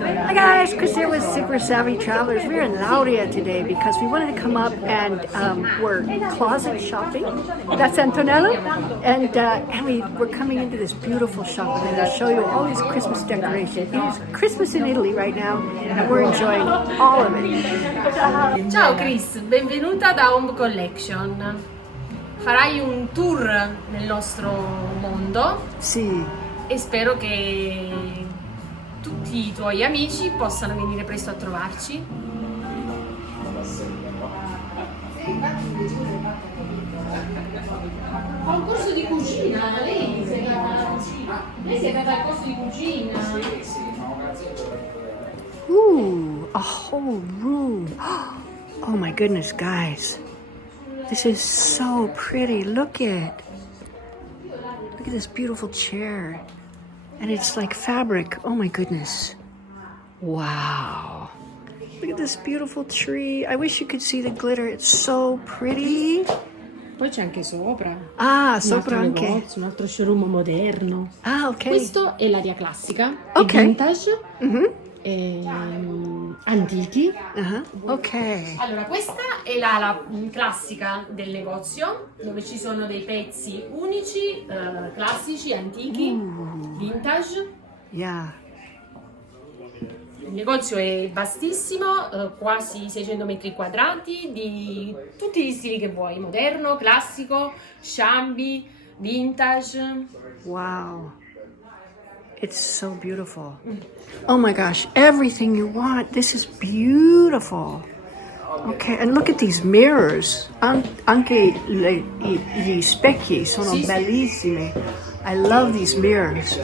Hi guys, Chris here with Super Savvy Travelers. We're in Lauria today because we wanted to come up and we're closet shopping. That's Antonella, and we're coming into this beautiful shop. I'm going to show you all these Christmas decorations. It is Christmas in Italy right now, and we're enjoying all of it. Ciao Chris, benvenuta da Home Collection. Farai un tour nel nostro mondo. Sì. E spero che tutti i tuoi amici possano venire presto a trovarci. Fa un corso di cucina, lei si è andata alla cucina. Lei si è andata al corso di cucina. Ooh, a whole room. Oh my goodness, guys. This is so pretty. Look at this beautiful chair. And it's like fabric. Oh my goodness. Wow. Look at this beautiful tree. I wish you could see the glitter. It's so pretty. Poi c'è anche sopra. Ah, sopra anche. Negozio, un altro showroom moderno. Ah, ok. Questo è l'area classica. Ok. È vintage. Mm-hmm. Antichi. Ok. Allora, questa è la classica del negozio, dove ci sono dei pezzi unici, classici, antichi, vintage. Yeah. Il negozio è vastissimo, quasi 600 metri quadrati, di tutti gli stili che vuoi, moderno, classico, sciambi, vintage. Wow. It's so beautiful. Oh my gosh, everything you want. This is beautiful. Okay, and look at these mirrors. Anche gli specchi sono bellissimi. I love these mirrors.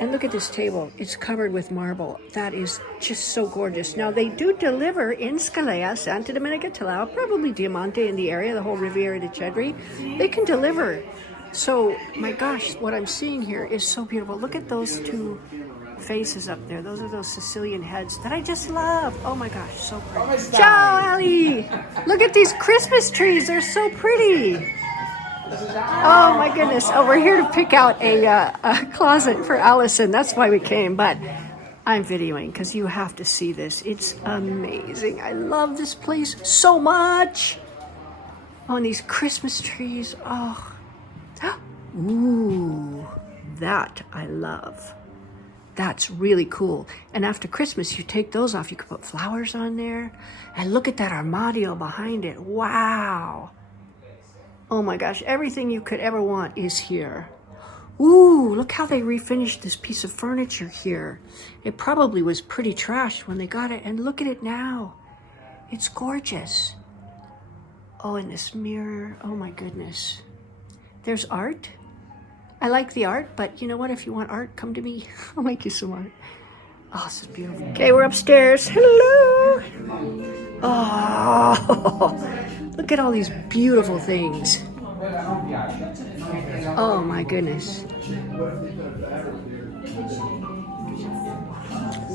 And look at this table. It's covered with marble. That is just so gorgeous. Now, they do deliver in Scalea, Santa Domenica Talao, probably Diamante in the area, the whole Riviera di Cedri. They can deliver. So, my gosh, what I'm seeing here is so beautiful. Look at those two faces up there. Those are those Sicilian heads that I just love. Oh my gosh, so pretty. Ciao, Ali! Look at these Christmas trees. They're so pretty. Oh my goodness. Oh, we're here to pick out a closet for Allison. That's why we came, but I'm videoing because you have to see this. It's amazing. I love this place so much. Oh, and these Christmas trees. Oh. Ooh, that I love. That's really cool. And after Christmas, you take those off. You can put flowers on there. And look at that armadio behind it. Wow. Oh my gosh, everything you could ever want is here. Ooh, look how they refinished this piece of furniture here. It probably was pretty trashed when they got it. And look at it now. It's gorgeous. Oh, and this mirror. Oh my goodness. There's art. I like the art, but you know what? If you want art, come to me. I'll make you some art. Oh, this is beautiful. Okay, we're upstairs. Hello. Oh, look at all these beautiful things. Oh my goodness.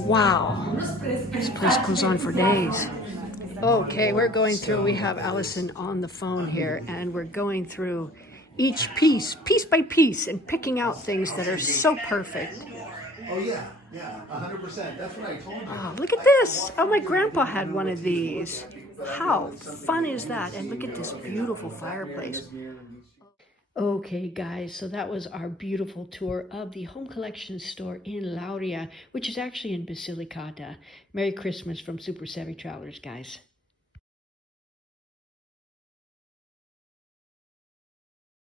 Wow. This place goes on for days. Okay, we're going through. We have Allison on the phone here, and we're going through each piece by piece, and picking out things that are so perfect. Oh yeah, 100%. That's what I told you. Oh, look at this. Oh, my grandpa had one of these. How fun is that? And look at this beautiful fireplace. Okay, guys, so that was our beautiful tour of the Home Collection store in Lauria, which is actually in Basilicata. Merry Christmas from Super Savvy Travelers, guys.